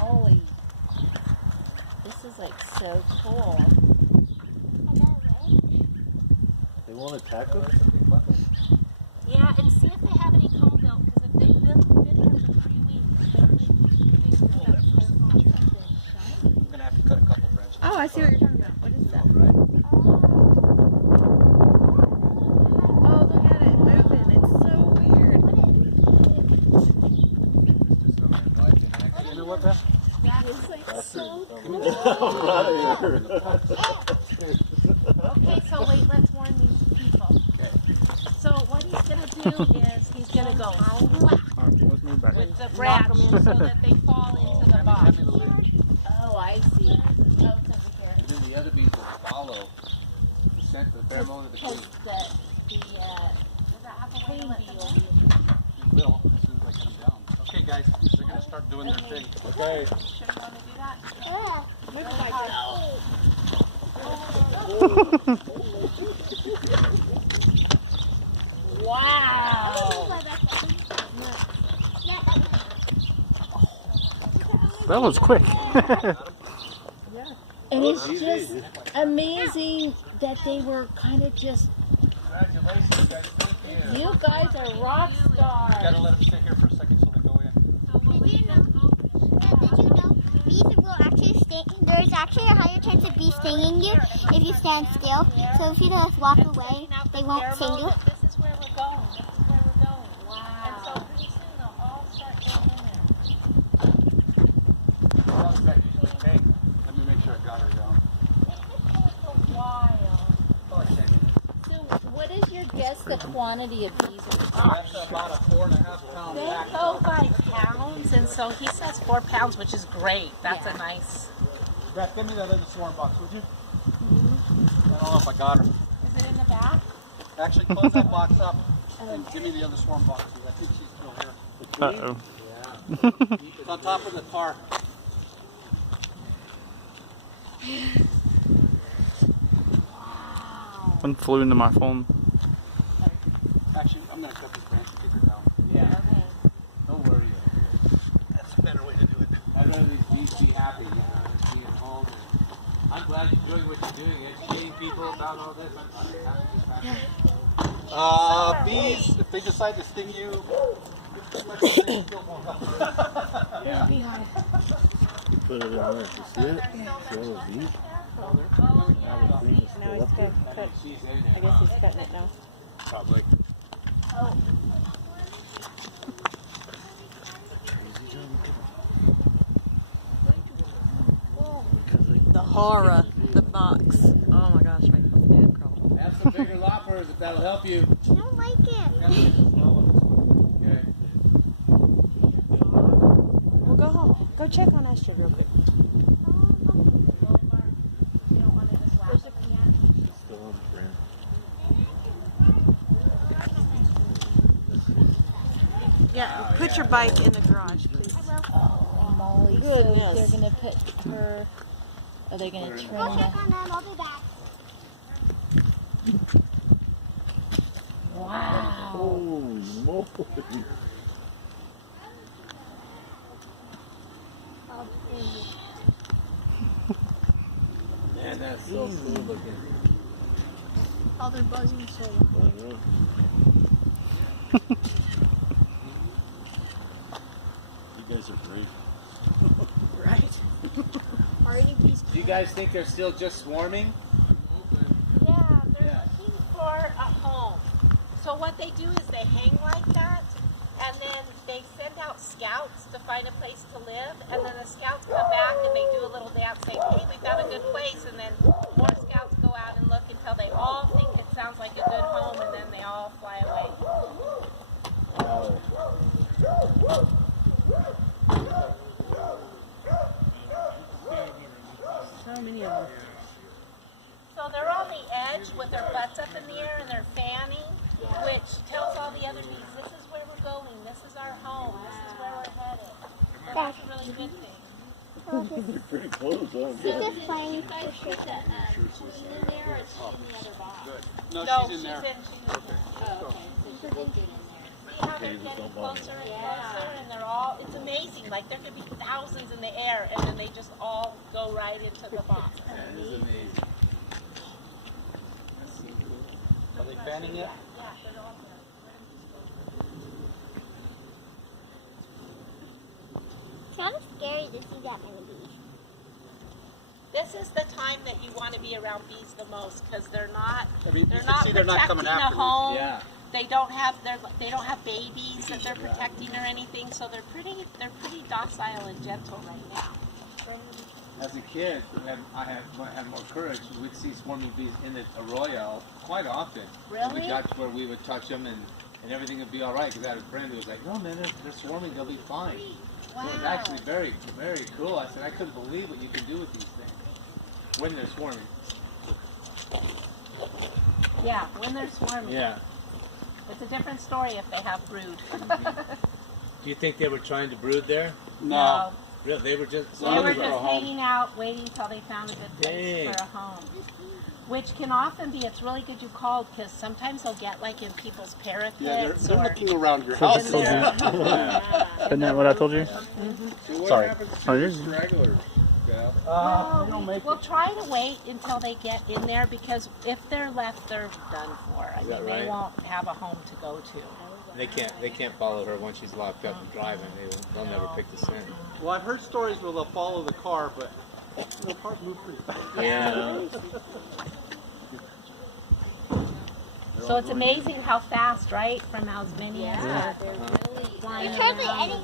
moly. This is like so cool. They won't attack us? Yeah, and see if they have any comb built, because if they've been there for 3 weeks, I'm going to have to cut a couple branches. Oh, I see what you're talking about. What is that? Oh, look at it moving. It's so weird. You know what, Beth? yeah, it's like so cool. Okay, so wait, let's warn these people. So what he's going to do is he's going to go with the branch so that they fall into the box. Oh, I see. Oh, it's over here. And then the other bees will follow the scent, the pheromone of the queen. Queen bee. We will, as soon as I get them down. Okay, guys, they're going to start doing their thing. Okay. You sure you want to do that? Yeah. Move it like Wow. That was quick. And it's just amazing that they were kind of just, Congratulations, guys. Thank you. you guys are rock stars. You got to let them sit here for a second so they go in. Did you know bees will actually sting? There's actually a higher chance of bees stinging you if you stand still. So if you just walk away, they won't sting you. This is where we're going. This is where we're going. Wow. And so pretty soon they'll all start going in there. How long does that usually take? Let me make sure I got her down. It takes a while. Oh, 10 minutes. So what is your guess the quantity of bees? That's about a 4.5 pound They pack. go by pounds, and so he says 4 pounds, which is great. That's a nice. Beth, give me that other swarm box, would you? I don't know if I got her. Is it in the back? Actually, close that box up and give me the other swarm box. I think she's still here. Uh-oh. Yeah. It's on top of the car. One flew into my phone. Actually, I'm going to cut this branch and take her down. Yeah. Don't worry. That's a better way to do it. I'd rather these bees be happy, being home. I'm glad you're doing what you're doing, educating people about all this. Bees, if they decide to sting you, yeah. You put it in there. You see it? See all the bees? Now he's going to cut. I guess he's cutting it now. Probably. The horror, the box. Oh my gosh, my head crawled. Have some bigger loppers if that'll help you. I don't like it. Okay. We'll go home. Go check on Astrid real quick. Still on the branch. Yeah, put your bike in the garage, please. Oh, Molly. Goodness. So they're going to put her. Are they going to trim Go the? check on them. I'll be back. Wow. Holy moly. Man, that's so cool looking. Oh, they're buzzing so. I know. You guys are great. Right. Do you guys think they're still just swarming? Yeah, they're looking for a home. So what they do is they hang like that, and then they send out scouts to find a place to live, and then the scouts come back and they do a little dance saying, hey, we found a good place, and then more scouts go out and look until they all think it sounds like a good home, and then they all fly away. So many of them. So they're on the edge with their butts up in the air and they're fanning, which tells all the other bees, this is where we're going, this is our home, this is where we're headed. So that's a really good thing. You're pretty close, huh? She's just playing. You guys put the queen in there or is she in the other box? No, No, she's in there. she's in there. Oh, okay. So she's in there. See how they're getting closer and closer, and they're all, it's amazing, like there could be thousands in the there, and then they just all go right into the box. That is amazing. Are they fanning it? Yeah, they're all there. It's kind of scary to see that many bees. This is the time that you want to be around bees the most because they're not I mean, you they're can not see they're not protecting coming a after me. home. Yeah. They don't have babies that they're protecting or anything, so they're pretty docile and gentle right now. As a kid, I had more courage. We'd see swarming bees in the arroyo quite often. Really? We got to where we would touch them and everything would be all right. Because I had a friend who was like, "No, man, they're swarming. They'll be fine." Wow. So it was actually very, very cool. I said, I couldn't believe what you can do with these things when they're swarming. Yeah, when they're swarming. Yeah. It's a different story if they have brood. Do you think they were trying to brood there? No. Really? They were just. They were just hanging out, waiting till they found a good place Dang. for a home. Which can often be, it's really good you called, because sometimes they'll get like in people's parapets. Yeah, they're or looking around your in house. their- Isn't that what I told you? So what Sorry. happens Oh, to you're- the stragglers, Gal? Well, we'll try to wait until they get in there because if they're left, they're done for. I mean, that they right? won't have a home to go to. They can't follow her once she's locked up and driving. They'll never pick the scent. Well, I've heard stories where they'll follow the car, but the cars move pretty fast. Yeah. So it's amazing how fast, right? From as many as There's hardly any